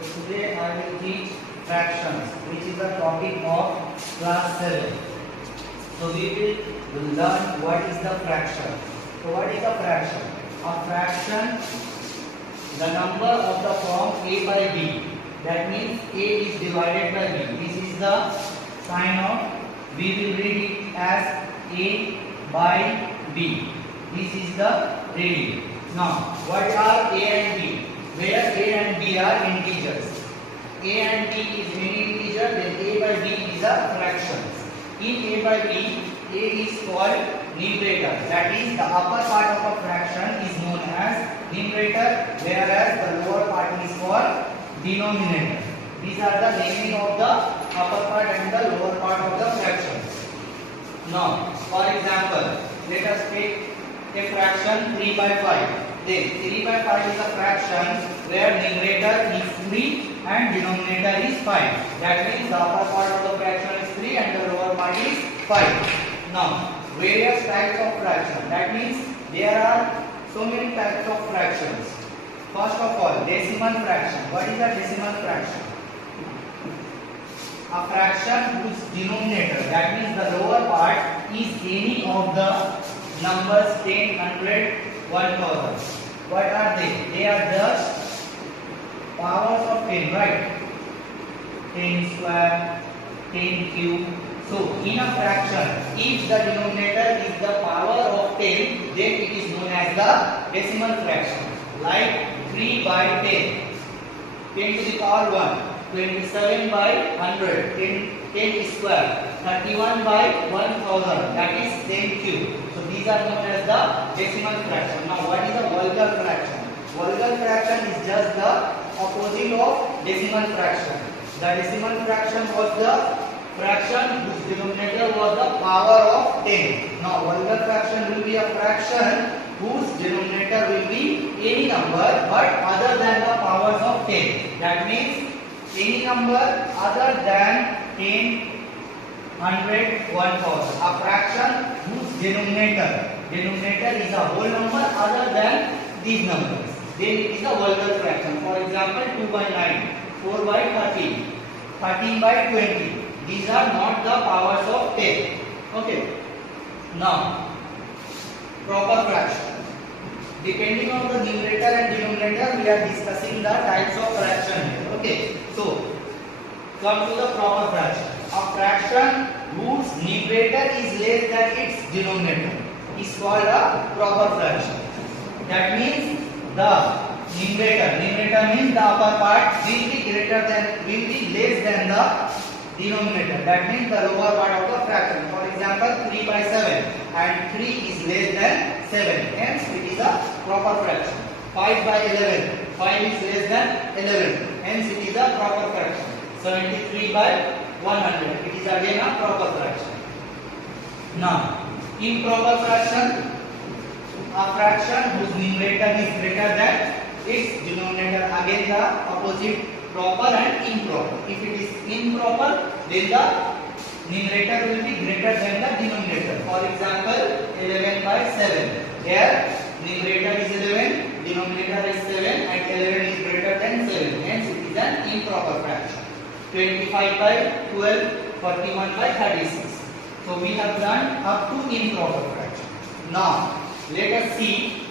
So today I will teach fractions, which is the topic of class 7. So we will learn what is the fraction. So what is a fraction? A fraction, the number of the form a by b. That means a is divided by b. This is the sign of, we will read it as a by b. This is the reading. Now, what are a and b? Where a and b are integers. A and b is any integer, then a by b is a fraction. In a by b, a is called numerator. That is, the upper part of a fraction is known as numerator, whereas the lower part is called denominator. These are the naming of the upper part and the lower part of the fraction. Now, for example, let us take a fraction 3 by 5. Then 3 by 5 is a fraction where numerator is 3 and denominator is 5. That means the upper part of the fraction is 3 and the lower part is 5. Now, various types of fraction. That means there are so many types of fractions. First of all, decimal fraction. What is a decimal fraction? A fraction whose denominator, that means the lower part, is any of the numbers 10, 100, 1000. What are they? They are just powers of 10, right? 10 square, 10 cube. So, in a fraction, if the denominator is the power of 10, then it is known as the decimal fraction. Like 3 by 10, 10 to the power 1. 27 by 100, 10 square, 31 by 1000, that is 10 cube. So these are known as the decimal fraction. Now what is a vulgar fraction? Vulgar fraction is just the opposite of decimal fraction. The decimal fraction was the fraction whose denominator was the power of 10. Now vulgar fraction will be a fraction whose denominator will be any number but other than the powers of 10. That means any number other than 10, 100, 1000. A fraction whose denominator is a whole number other than these numbers. Then it is a vulgar fraction. For example, 2 by 9, 4 by 13, 13 by 20. These are not the powers of 10. Okay. Now, proper fraction. Depending on the numerator and denominator, we are discussing the types of fraction here. Okay. So, come to the proper fraction. A fraction whose numerator is less than its denominator is called a proper fraction. That means the numerator means the upper part will be less than the denominator. That means the lower part of the fraction. For example, 3 by 7 and 3 is less than 7. Hence, it is a proper fraction. 5 by 11, 5 is less than 11. Hence, it is a proper fraction. 73 by 100, it is again a proper fraction. Now, improper fraction, a fraction whose numerator is greater than its denominator. Again, the opposite, proper and improper. If it is improper, then the numerator will be greater than the denominator. For example, 11 by 7. Here, numerator is 11, denominator is 7, and 11 is greater than 7. Hence, it is an improper fraction. 25 by 12, 41 by 36. So, we have done up to improper fraction. Now, let us see